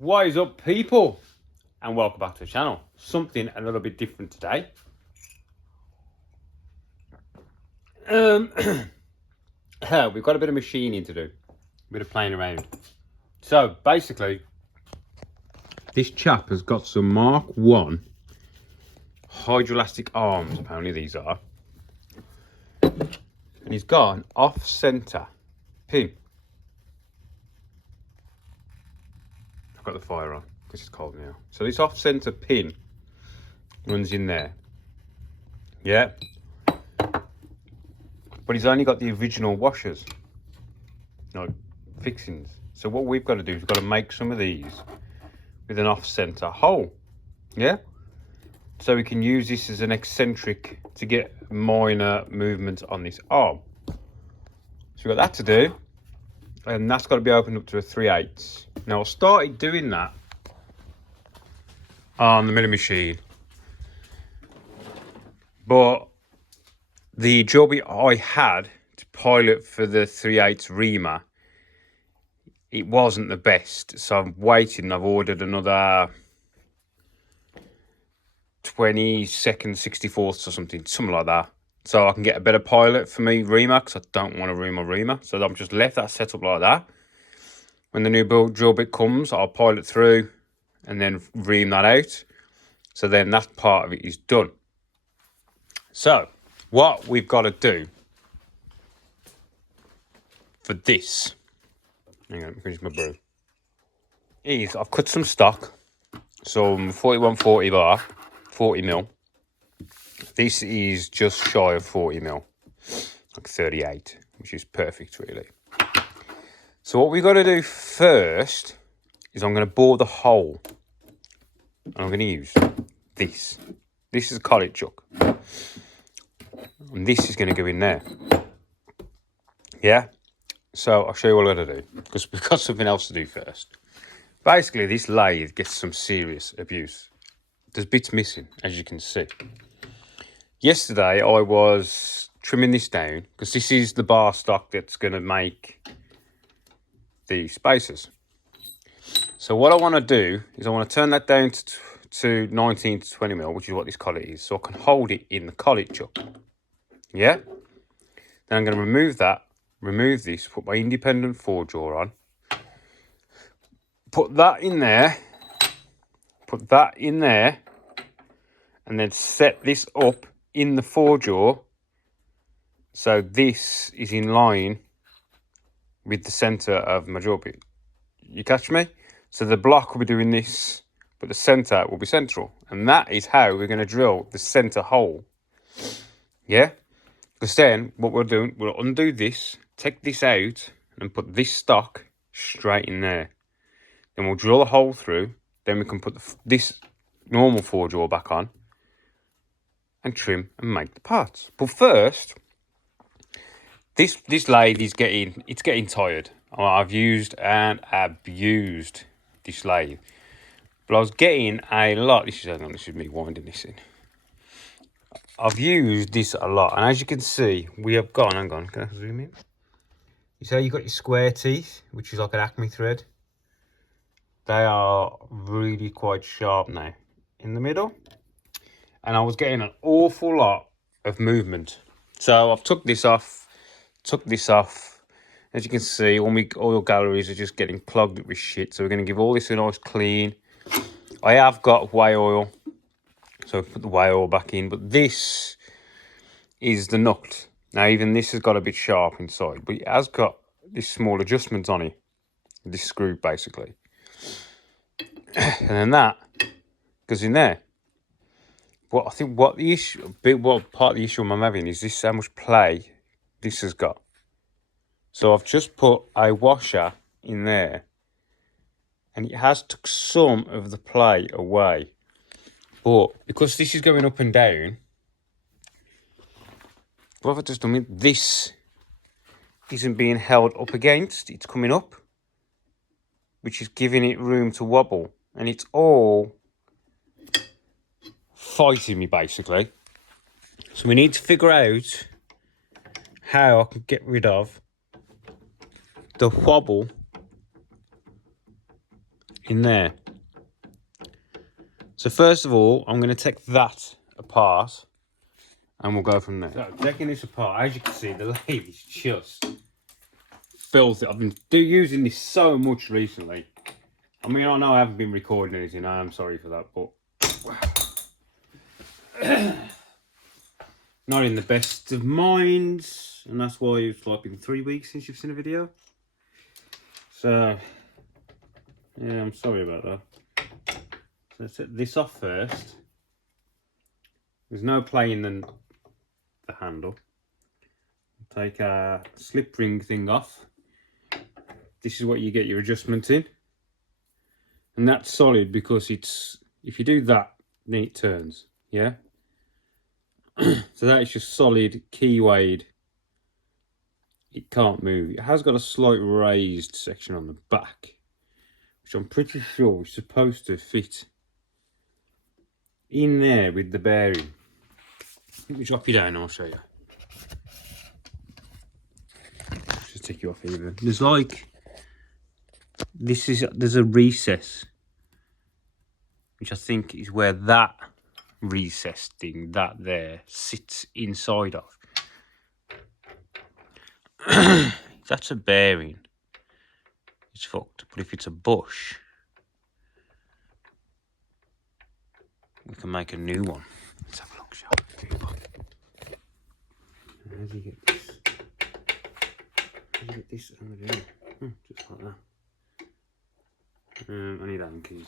What is up, people? And welcome back to the channel. Something a little bit different today. We've got a bit of machining to do, a bit of playing around. So basically, this chap has got some Mark 1 hydroelastic arms, apparently these are. And he's got an off-center pin. I've got the fire on because it's cold now. So this off-center pin runs in there. Yeah. But he's only got the original washers, no fixings. So what we've got to do is we've got to make some of these with an off-center hole. Yeah. So we can use this as an eccentric to get minor movement on this arm. So we've got that to do, and that's got to be opened up to a 3/8. Now I started doing that on the milling machine, but the job I had to pilot for the 3/8 reamer, it wasn't the best. So I'm waiting. I've ordered another 22nd 64ths or something like that, so I can get a better pilot for me reamer, because I don't want to ream my reamer. So I'm just left that set up like that. When the new build drill bit comes, I'll pilot through and then ream that out. So then that part of it is done. So what we've got to do for this, hang on, finish my brew, is I've cut some stock, some 4140 bar, 40 mil. This is just shy of 40 mil, like 38, which is perfect really. So what we've got to do first is I'm going to bore the hole, and I'm going to use this. This is a collet chuck, and this is going to go in there. Yeah. So I'll show you what I'm going to do, because we've got something else to do first. Basically, this lathe gets some serious abuse. There's bits missing, as you can see. Yesterday, I was trimming this down, because this is the bar stock that's going to make the spacers. So what I want to do is I want to turn that down to 19 to 20 mil, which is what this collet is, so I can hold it in the collet chuck. Yeah? Then I'm going to remove this, put my independent forge jaw on, put that in there, and then set this up in the forge jaw, so this is in line with the center of my jaw bit. You catch me? So the block will be doing this, but the center will be central, and that is how we're going to drill the center hole. Yeah? Because then what we'll do, we'll undo this, take this out, and put this stock straight in there. Then we'll drill a hole through. Then we can put this normal forge jaw back on and trim and make the parts. But first, this lathe is getting tired. I've used and abused this lathe, but I was getting a lot. This is me winding this in. I've used this a lot, and as you can see, we have gone. Hang on, can I zoom in? You say you got your square teeth, which is like an Acme thread. They are really quite sharp now in the middle, and I was getting an awful lot of movement. So I've took this off. As you can see, all my oil galleries are just getting clogged with shit. So we're going to give all this a nice clean. I have got whey oil, so put the whey oil back in. But this is the nut. Now even this has got a bit sharp inside, but it has got this small adjustment on it. This screw basically. And then that goes in there. But I think what part of the issue I'm having is this: how much play this has got. So I've just put a washer in there, and it has took some of the play away. But because this is going up and down, what have I just done? This isn't being held up against, it's coming up, which is giving it room to wobble. And it's all fighting me, basically. So we need to figure out how I can get rid of the wobble in there. So first of all, I'm going to take that apart and we'll go from there. So taking this apart, as you can see, the lathe is just filthy. I've been using this so much recently. I mean, I know I haven't been recording anything, I am sorry for that, but not in the best of minds, and that's why it's like been 3 weeks since you've seen a video. So yeah, I'm sorry about that. So let's set this off first. There's no play in the handle. Take a slip ring thing off. This is what you get your adjustment in, and that's solid because it's, if you do that, then it turns. Yeah. So that is just solid keywayed. It can't move. It has got a slight raised section on the back, which I'm pretty sure is supposed to fit in there with the bearing. Let me drop you down and I'll show you. Just take you off even. There's like, there's a recess, which I think is where that recess thing, that there, sits inside of. That's a bearing. It's fucked. But if it's a bush, we can make a new one. Let's have a look, shall we? How do you get this? How do you get this over there? Just like that. I need Allen keys.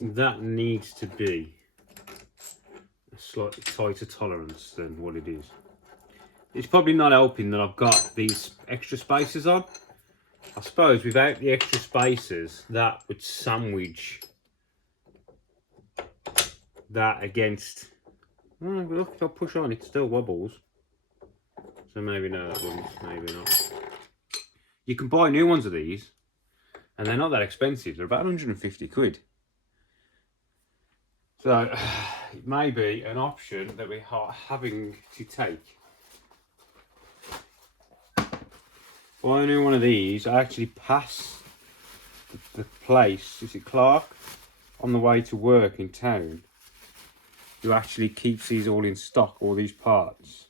That needs to be a slightly tighter tolerance than what it is. It's probably not helping that I've got these extra spacers on. I suppose without the extra spacers, that would sandwich that against. Oh, look, if I push on, it still wobbles. So maybe no, that wouldn't. Maybe not. You can buy new ones of these, and they're not that expensive. They're about 150 quid. So it may be an option that we are having to take. Buy a new one of these. I actually pass the place, is it Clark, on the way to work in town, who actually keeps these all in stock, all these parts.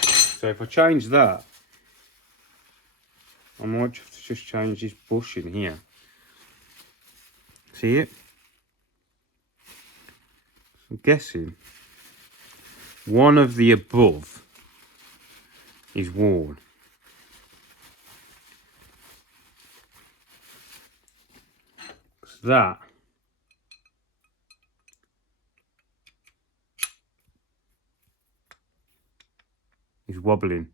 So if I change that, I might have to just change this bush in here. See it? I'm guessing one of the above is worn. So that is wobbling.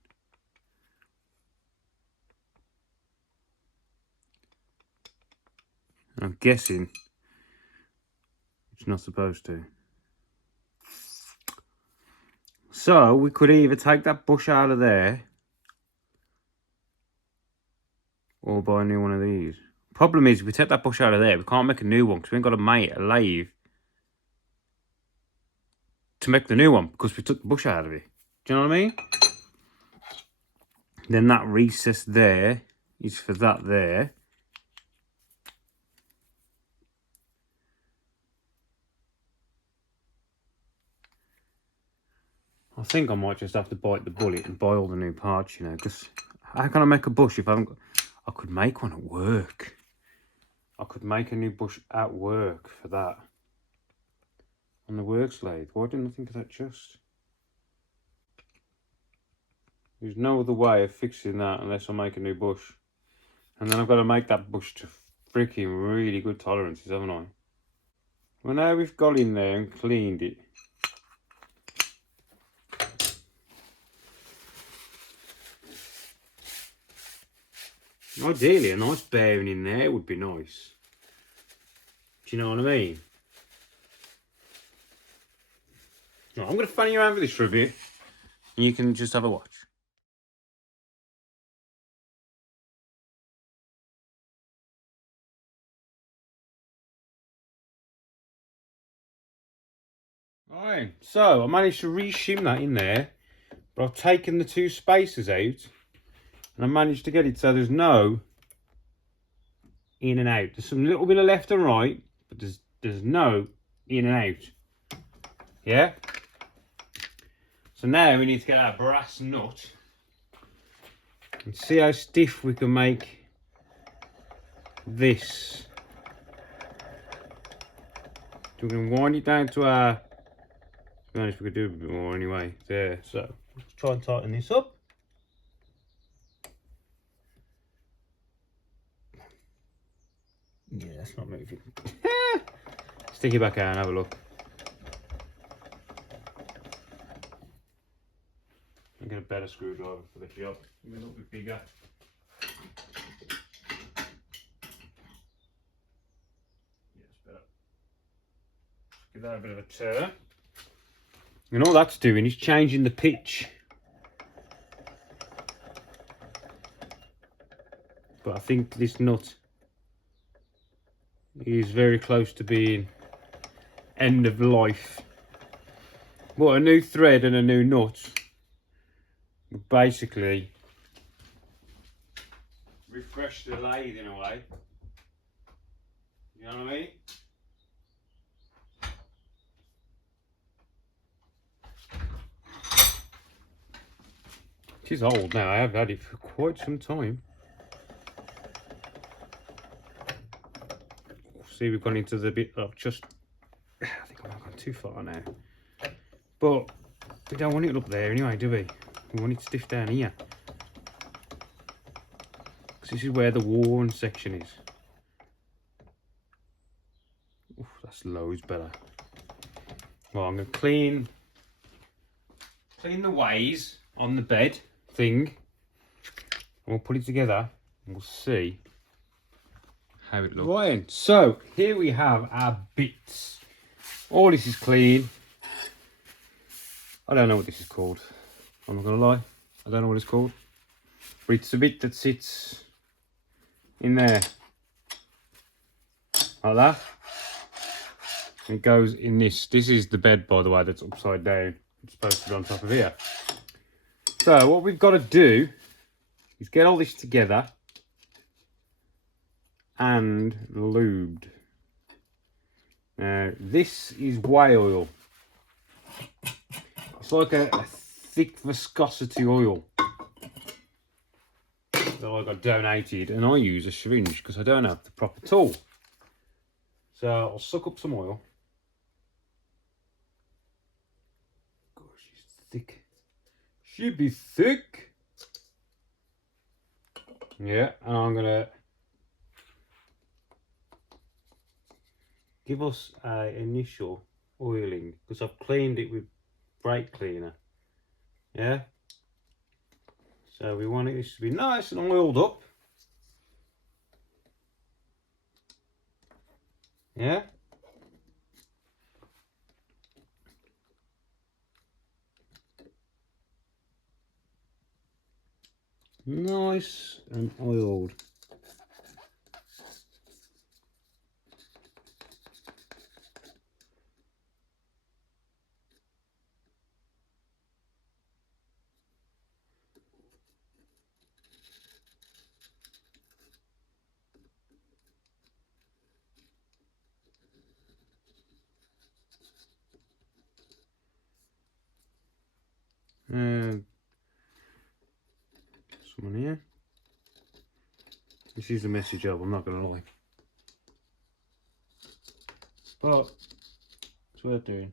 I'm guessing it's not supposed to. So we could either take that bush out of there or buy a new one of these. Problem is, if we take that bush out of there, we can't make a new one because we ain't got a lathe to make the new one because we took the bush out of it. Do you know what I mean? Then that recess there is for that there. I think I might just have to bite the bullet and buy all the new parts, you know, because how can I make a bush if I haven't got... I could make one at work. I could make a new bush at work for that. On the works lathe. Why didn't I think of that just? There's no other way of fixing that unless I make a new bush. And then I've got to make that bush to freaking really good tolerances, haven't I? Well, now we've got in there and cleaned it. Ideally, a nice bearing in there would be nice. Do you know what I mean? Right, I'm going to fan you around with this for a bit, and you can just have a watch. Alright, so I managed to re-shim that in there, but I've taken the two spacers out and I managed to get it so there's no in and out. There's some little bit of left and right, but there's no in and out. Yeah? So now we need to get our brass nut and see how stiff we can make this. So we're going to wind it down to our, to be honest, we could do a bit more anyway. There, so let's try and tighten this up. Yeah, that's not moving. Stick it back out and have a look. I'll get a better screwdriver for the job. A little bit bigger. Yes, better. Give that a bit of a turn. And all that's doing is changing the pitch. But I think this nut is very close to being end of life. But a new thread and a new nut would basically refresh the lathe in a way. You know what I mean? It is old now, I have had it for quite some time. See, we've gone into the bit of just, I think I've gone too far now. But we don't want it up there anyway, do we? We want it stiff down here. Because this is where the worn section is. Oof, that's loads better. Well, I'm going to clean the ways on the bed thing. And we'll put it together and we'll see how it looks. Right, so here we have our bits. All this is clean. I don't know what this is called. I'm not gonna lie. I don't know what it's called. But it's a bit that sits in there. Like that. It goes in this. This is the bed, by the way, that's upside down. It's supposed to be on top of here. So what we've got to do is get all this together and lubed. Now this is whey oil. It's like a thick viscosity oil that I got donated, and I use a syringe because I don't have the proper tool. So I'll suck up some oil. Gosh, she's thick. She'd be thick. Yeah, and I'm gonna give us an initial oiling because I've cleaned it with brake cleaner. Yeah, so we want it to be nice and oiled up. Yeah, nice and oiled. Someone here. This is a messy job, I'm not gonna lie. But it's worth doing.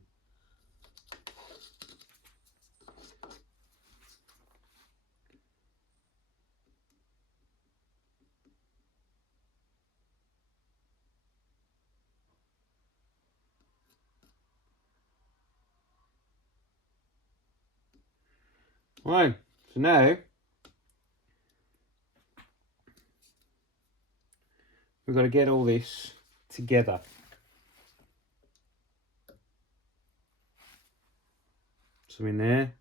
Right, so now we've got to get all this together. Some in there.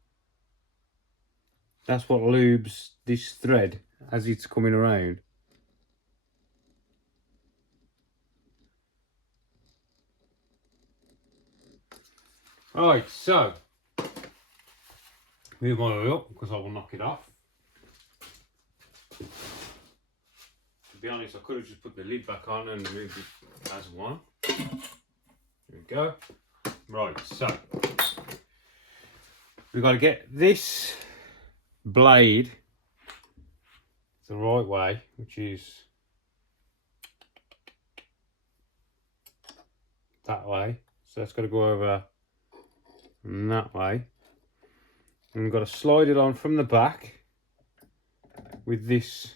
That's what lubes this thread as it's coming around. Right, so move my oil up because I will knock it off. To be honest, I could have just put the lid back on and moved it as one. There we go. Right, so we've got to get this blade the right way, which is that way. So that's got to go over that way. And we've got to slide it on from the back with this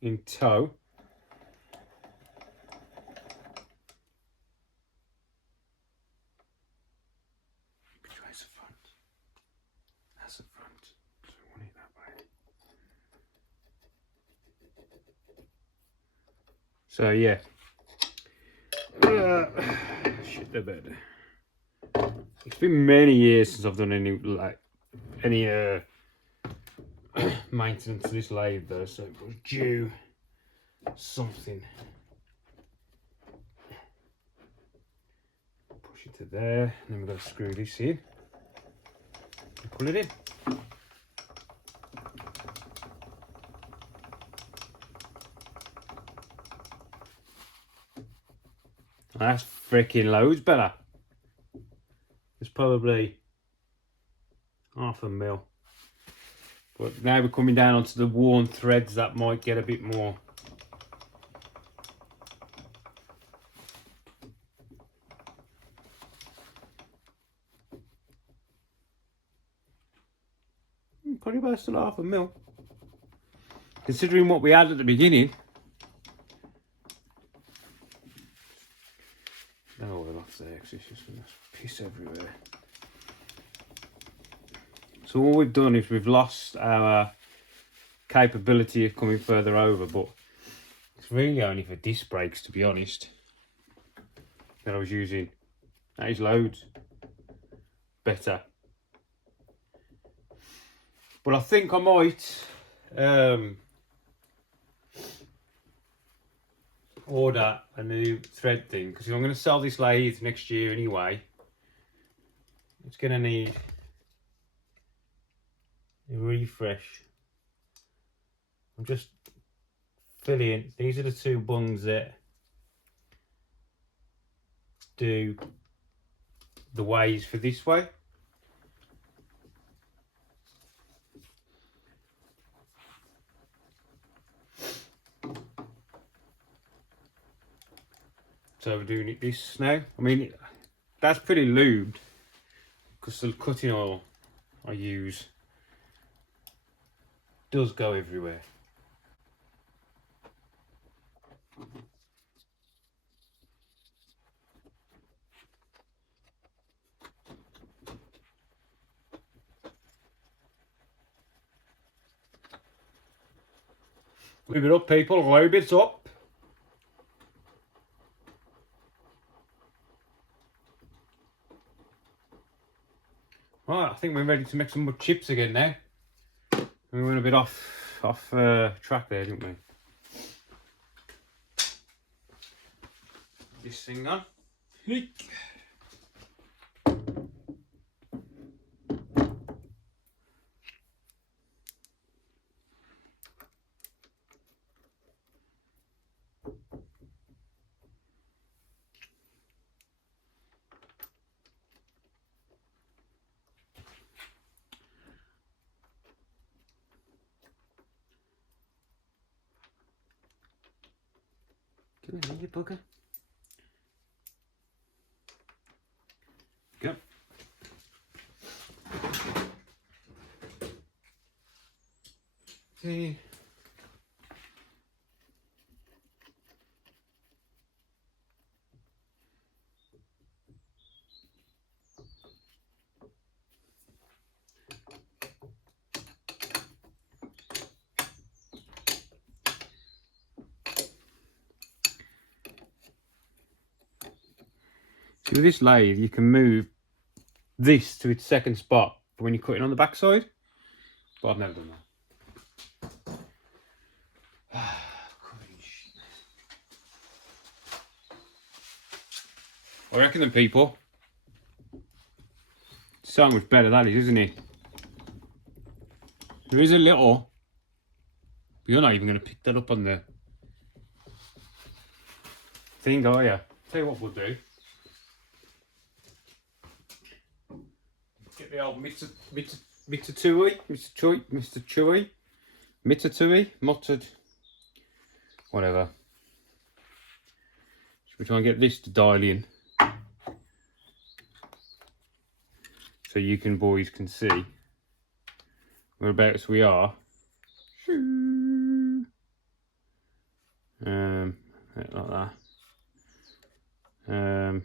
in tow. Trace the front. That's the front. So we want it that way. So yeah. Shit the bed. It's been many years since I've done any maintenance to this lathe though, so it was due something. Push it to there, and then we've got to screw this in and pull it in. That's freaking loads better. It's probably half a mil. But now we're coming down onto the worn threads that might get a bit more. Probably about still half a mil. Considering what we had at the beginning. Oh well, that's there because it's just piss everywhere. So what we've done is we've lost our capability of coming further over, but it's really only for disc brakes, to be honest, that I was using. That is loads better. But I think I might order a new thread thing, because if I'm going to sell this lathe next year anyway, it's going to need a refresh. I'm just filling. These are the two bungs that do the ways for this way. So we're doing it this now. I mean, that's pretty lubed because the cutting oil I use does go everywhere. Lube it up, people. Lube it up. Right, I think we're ready to make some more chips again now. We went a bit off track there, didn't we? This thing on. Come here, you bugger. Go. Okay. So with this lathe, you can move this to its second spot for when you're cutting on the back side, but I've never done that. I reckon them people So much better that is, isn't it? There is a little, but you're not even going to pick that up on the thing, are you? Tell you what we'll do. Get the old Mr. Tui, muttered, whatever. Should we try and get this to dial in? So you boys can see whereabouts we are. Like that.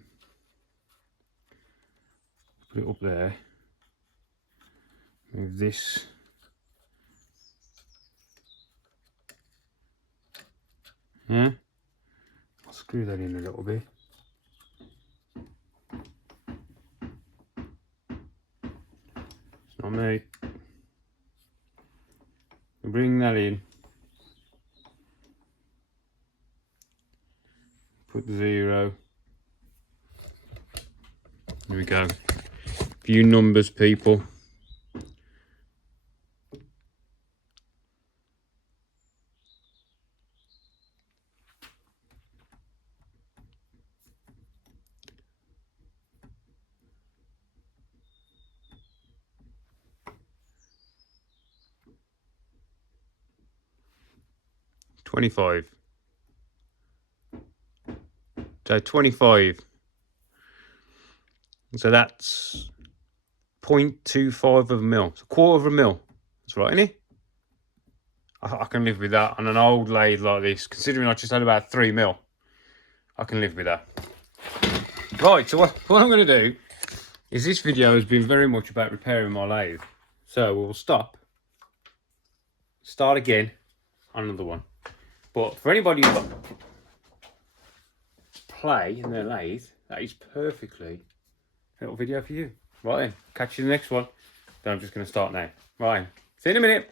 Put it up there. Move this. Yeah. I'll screw that in a little bit. It's not me. Bring that in. Put 0. There we go. Few numbers, people. $25. So 25. So that's 0.25 of a mil. It's a quarter of a mil. That's right, isn't it? I can live with that on an old lathe like this. Considering I just had about 3 mil, I can live with that. Right, so what I'm going to do is this video has been very much about repairing my lathe. So we'll stop. Start again on another one. But for anybody who play in their lathe, that is perfectly a little video for you. Right then, catch you in the next one. Then I'm just going to start now. Right, see you in a minute.